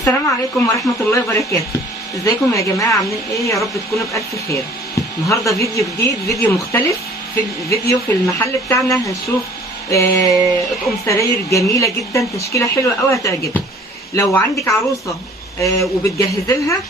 السلام عليكم ورحمة الله وبركاته. ازيكم يا جماعة؟ عاملين ايه؟ يا رب تكونوا بألف خير. النهاردة فيديو جديد، فيديو مختلف. في الفيديو في المحل بتاعنا هنشوف اطقم سراير جميلة جدا، تشكيلة حلوة قوي هتعجبك. لو عندك عروسة وبتجهزي لها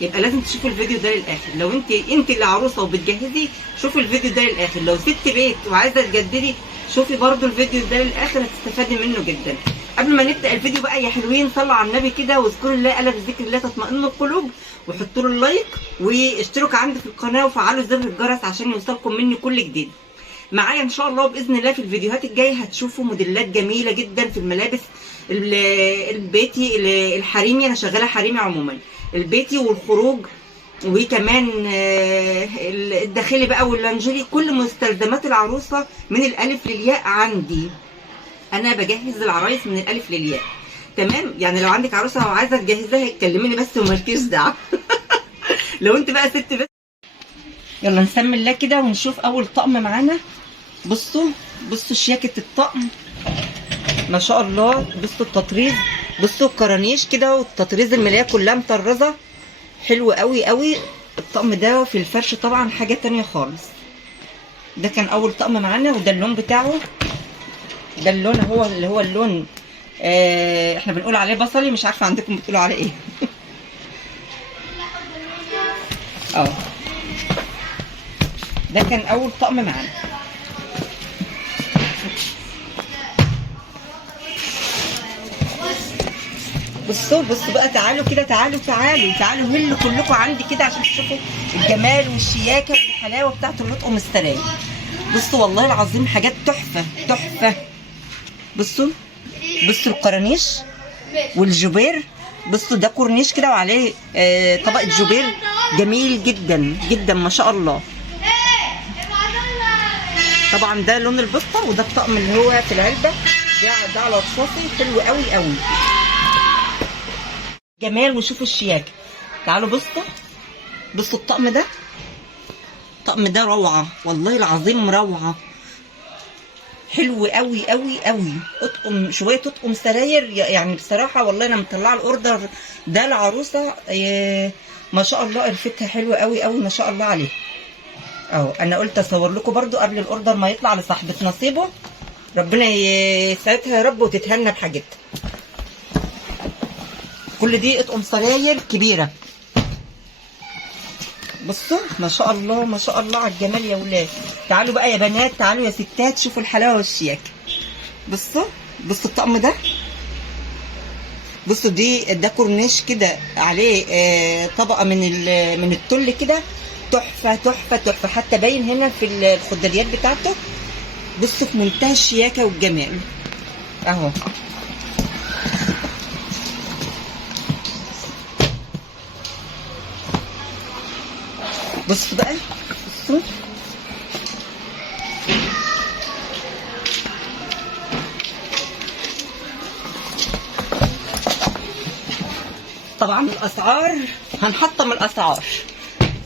يبقى لازم تشوفوا الفيديو ده للاخر. لو انت اللي عروسة وبتجهزي شوفي الفيديو ده للاخر. لو ست بيت وعايزة تجددي شوفي برضو الفيديو ده للاخر، هتستفادي منه جدا. قبل ما نبدا الفيديو بقى يا حلوين، صلوا على النبي كده واذكروا الله، الا بذكر الله تطمئن القلوب، وحطوا له اللايك واشتركوا عندي في القناه وفعلوا زر الجرس عشان يوصلكم مني كل جديد. معايا ان شاء الله باذن الله في الفيديوهات الجايه هتشوفوا موديلات جميله جدا في الملابس البيتي الحريمي. انا شغاله حريمي عموما، البيتي والخروج وكمان الداخلي بقى واللانجري، كل مستلزمات العروسه من الالف للياء عندي. انا بجهز العرايس من الالف للياء، تمام؟ يعني لو عندك عروسه وعايزه تجهزها تكلميني بس ومالكيش دعوه. لو انت بقى ست بس. يلا نسمي الله كده ونشوف اول طقم معانا. بصوا شياكه الطقم ما شاء الله. بصوا التطريز، بصوا الكرانيش كده والتطريز، الملايه كلها مطرزه، حلو قوي قوي الطقم ده. في الفرش طبعا حاجه تانية خالص. ده كان اول طقم معانا، وده اللون بتاعه. ده اللون هو اللون احنا بنقول عليه بصلي، مش عارفه عندكم بتقولوا عليه ايه. ده كان اول طقم معانا. بصوا بقى، تعالوا كده، تعالوا هلوا كلكم عندي كده عشان تشوفوا الجمال والشياكه والحلاوه بتاعت الاطقم السراير. بصوا والله العظيم حاجات تحفه. بصوا القرانيش والجوبير. بصوا ده كورنيش كده وعليه طبقه جوبير جميل جدا جدا ما شاء الله. طبعا ده لون البسطه، وده الطقم اللي هو في العلبه ده على رصاصي، حلو قوي جمال. وشوفوا الشياكه، تعالوا بصوا الطقم ده روعه والله العظيم، روعه، حلو قوي اطقم شويه، اطقم سراير يعني بصراحه. والله انا مطلعه الاوردر ده العروسه ما شاء الله، قرفتها حلوه قوي ما شاء الله عليها. انا قلت اصور لكم برضو قبل الاوردر ما يطلع لصاحبه نصيبه، ربنا يسعدها يا رب وتتهنى بحاجتها. كل دي اطقم سراير كبيره. بصوا ما شاء الله على الجمال يا ولاد. تعالوا بقى يا بنات، تعالوا يا ستات، شوفوا الحلاوه والشياكه. بصوا الطقم ده. بصوا ده كورنيش كده عليه طبقه من التل كده، تحفه. حتى باين هنا في الخداديات بتاعته. بصوا في منتهى الشياكه والجمال اهو. بصوا بقى، طبعا الاسعار هنحطم الاسعار،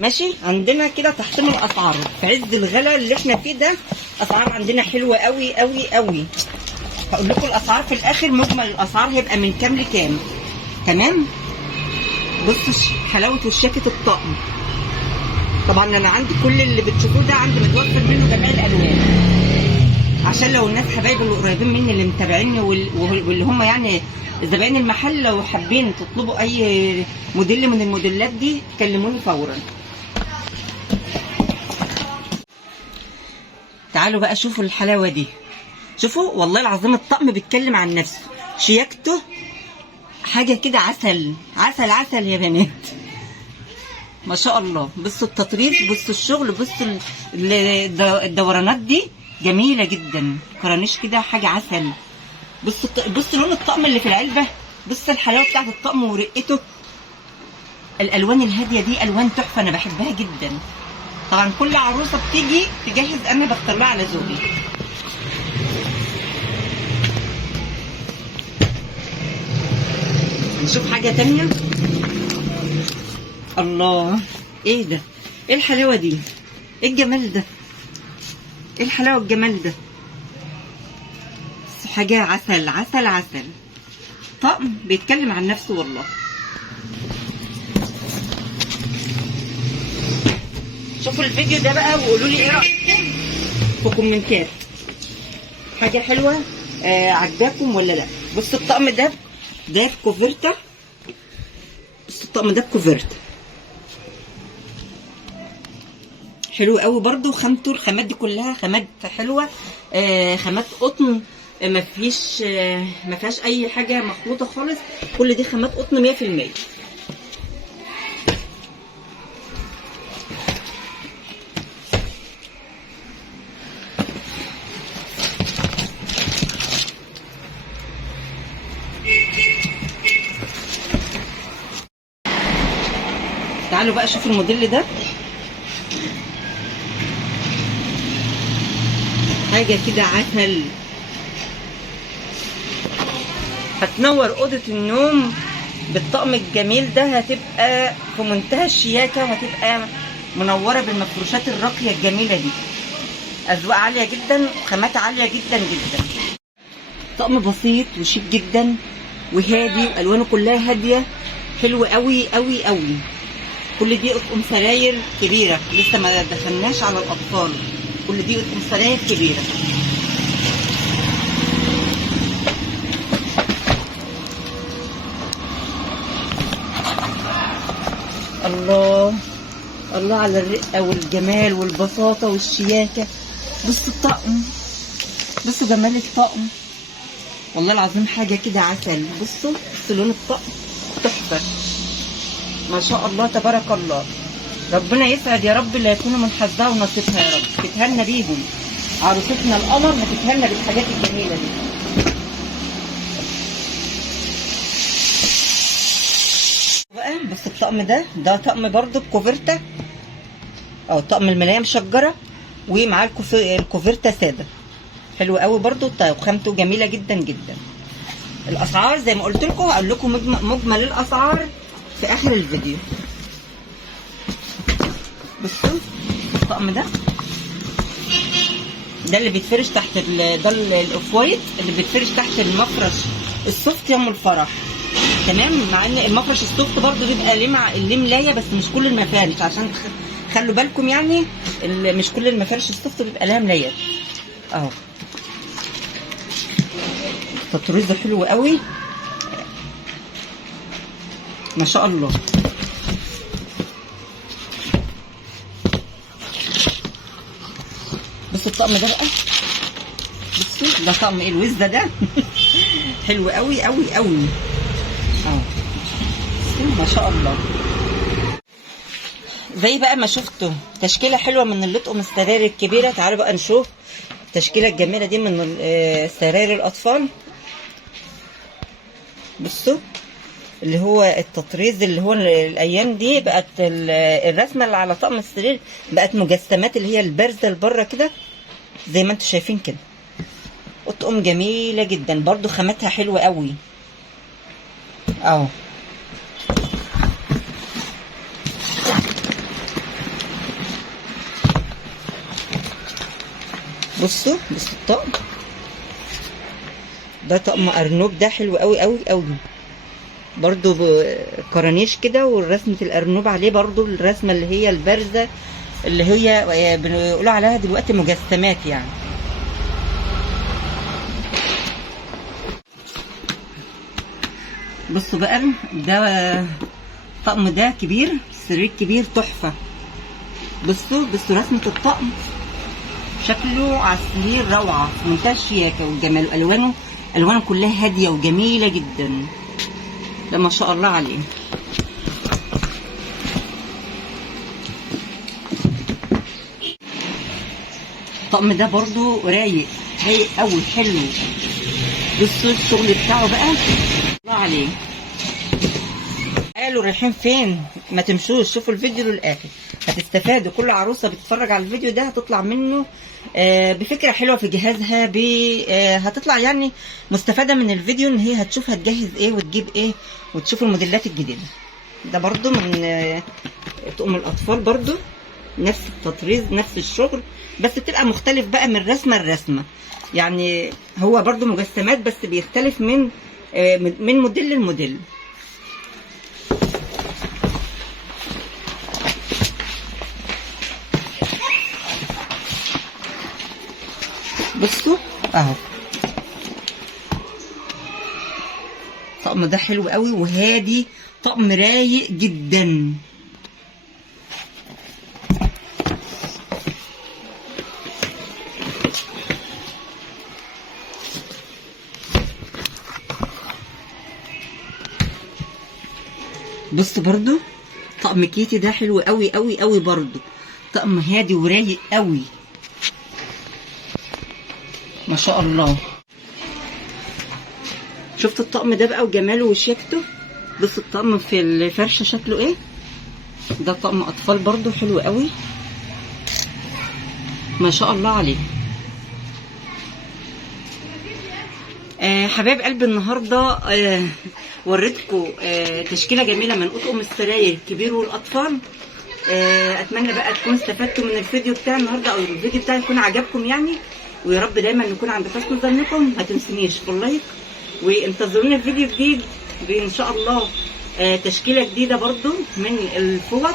ماشي؟ عندنا كده تحطيم الاسعار في عز الغلا اللي احنا فيه ده. اسعار عندنا حلوه قوي. هقول لكم الاسعار في الاخر، مجمل الاسعار هيبقى من كام لكام، تمام؟ بصوا حلاوه وشياكه الطقم. طبعا انا عندي كل اللي بتشوفوه ده عندي متوفر منه جميع الالوان، عشان لو الناس حبايبي اللي قريبين مني اللي متابعيني واللي هم يعني زباين المحل، لو حابين تطلبوا اي موديل من الموديلات دي كلموني فورا. تعالوا بقى شوفوا الحلاوه دي. شوفوا والله العظيم الطقم بيتكلم عن نفسه، شياكته حاجه كده عسل يا بنات ما شاء الله. بصوا التطريز، بصوا الشغل، بصوا الدورانات دي جميله جدا، كرانيش كده حاجه عسل. بصوا لون الطقم اللي في العلبه، بصوا الحلاوه بتاعت الطقم ورقته. الالوان الهاديه دي الوان تحفه، انا بحبها جدا. طبعا كل عروسه بتيجي تجهز انا بختار لها على ذوقي. نشوف حاجه تانية. الله، ايه ده؟ ايه الحلاوه دي؟ ايه الجمال ده؟ ايه الحلاوه والجمال ده؟ حاجه عسل. الطقم بيتكلم عن نفسه والله. شوفوا الفيديو ده بقى وقولوا لي ايه رايكم في كومنتات. حاجه حلوه عجباكم ولا لا؟ بصوا الطقم ده بكوفرته. بصوا الطقم ده بكوفرته حلو قوي برده. خامته الخامات دي كلها خامات حلوه، خامات قطن، ما فيهاش اي حاجه مخلوطه خالص. كل دي خامات قطن 100%. تعالوا بقى شوفوا الموديل ده، حاجه كده عسل، هتنور اوضه النوم بالطقم الجميل ده. هتبقى في منتهى الشياكه، وهتبقى منوره بالمفروشات الراقيه الجميله دي. اذواق عاليه جدا وخامات عاليه جدا جدا. طقم بسيط وشيك جدا وهادي، والوانه كلها هاديه، حلو قوي قوي قوي. كل دي اطقم سراير كبيره، لسه ما دخلناش على الاطفال. كل دي اطقم سراير كبيره. الله الله على الرقه والجمال والبساطه والشياكه. بصوا الطقم، بصوا جمال الطقم، والله العظيم حاجه كده عسل. بصوا لون الطقم تحفه ما شاء الله تبارك الله. ربنا يسعد يا رب اللي هيكونوا من حظها ونصيبها يا رب. تتهنى بيهم عروستنا القمر، ما تتهنى بالحاجات الجميله دي. بقى بص الطقم ده طقم برده بكوفرته، او طقم الملايه مشجره ومعاه الكوفرته ساده. حلو قوي برده، وخامته جميله جدا جدا. الاسعار زي ما قلت لكم، هقول لكم مجمل الاسعار في اخر الفيديو. بصوا الطقم ده اللي بيتفرش تحت ده الاوف وايت اللي بيتفرش تحت المفرش السوفت يوم الفرح. تمام، مع ان المفرش السوفت برضو بيبقى ليه ملايه، بس مش كل المفارش، عشان خلوا بالكم يعني مش كل المفارش السوفت بيبقى لها ملايات. اهو التطريز حلو قوي ما شاء الله. بصوا الطقم ده بقى، بصوا ده طقم ايه الوزه ده حلو قوي قوي قوي اهو. ما شاء الله. زي بقى ما شفتوا تشكيله حلوه من اللطقم السراير الكبيره. تعالوا بقى نشوف التشكيله الجميله دي من سراير الاطفال. بصوا اللي هو التطريز اللي هو الايام دي بقت الرسمه اللي على طقم السرير بقت مجسمات اللي هي البارزه لبره كده زي ما انتم شايفين كده. اطقم جميله جدا برضو، خاماتها حلوه قوي اهو. بصوا الطقم ده طقم ارنوب ده حلو قوي قوي قوي برضو، كرانيش كده ورسمه الارنوب عليه برضو، الرسمه اللي هي البارزه اللي هي بنقولوا عليها دلوقتي مجسمات يعني. بصوا بقى ده الطقم ده كبير، سرير كبير تحفه. بصوا رسمه الطقم، شكله على السرير روعه في منتهى الشياكه والجمال. الوانه كلها هاديه وجميله جدا، ده ما شاء الله عليه. الطقم ده برضو رايق قوي حلو. بصوا الشغل بتاعه بقى الله عليه. قالوا رايحين فين؟ ما تمشوش، شوفوا الفيديو للاخر هتستفادوا. كل عروسه بتتفرج على الفيديو ده هتطلع منه بفكره حلوه في جهازها، هتطلع يعني مستفاده من الفيديو، ان هي هتشوف هتجهز ايه وتجيب ايه، وتشوف الموديلات الجديده. ده برضو من طقم الاطفال، برضو نفس التطريز نفس الشغل، بس بتبقى مختلف بقى من رسمه لرسمه. يعني هو برضو مجسمات بس بيختلف من من موديل للموديل. بصوا اهو الطقم ده حلو قوي وهادي، طقم رايق جدا. بص برضو طقم كيتي ده حلو قوي قوي قوي برضو، طقم هادي ورايق قوي ما شاء الله. شفت الطقم ده بقى وجماله وشياكته. بص الطقم في الفرشه شكله ايه، ده طقم اطفال برضو حلو قوي ما شاء الله عليه. حبايب قلبي النهارده وريتكم تشكيله جميله من اطقم السراير الكبير والاطفال. اتمنى بقى تكونوا استفدتوا من الفيديو بتاع النهارده، او الفيديو بتاعي يكون عجبكم يعني، ويا رب دايما نكون عند حسن ظنكم. ما تنسونيش في اللايك، وانتظرونا في فيديو جديد ان شاء الله. تشكيله جديده برضو من الفوط،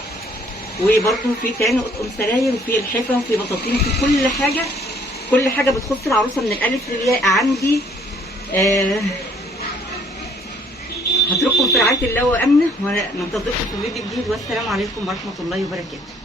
وبرضو في تاني اطقم سراير، وفي الحفه، وفي بطاطين، في كل حاجه، كل حاجه بتخص العروسه من الالف للياء عندي. هترككم في رعايه الله وامنه، وننتظركم في فيديو جديد، والسلام عليكم ورحمه الله وبركاته.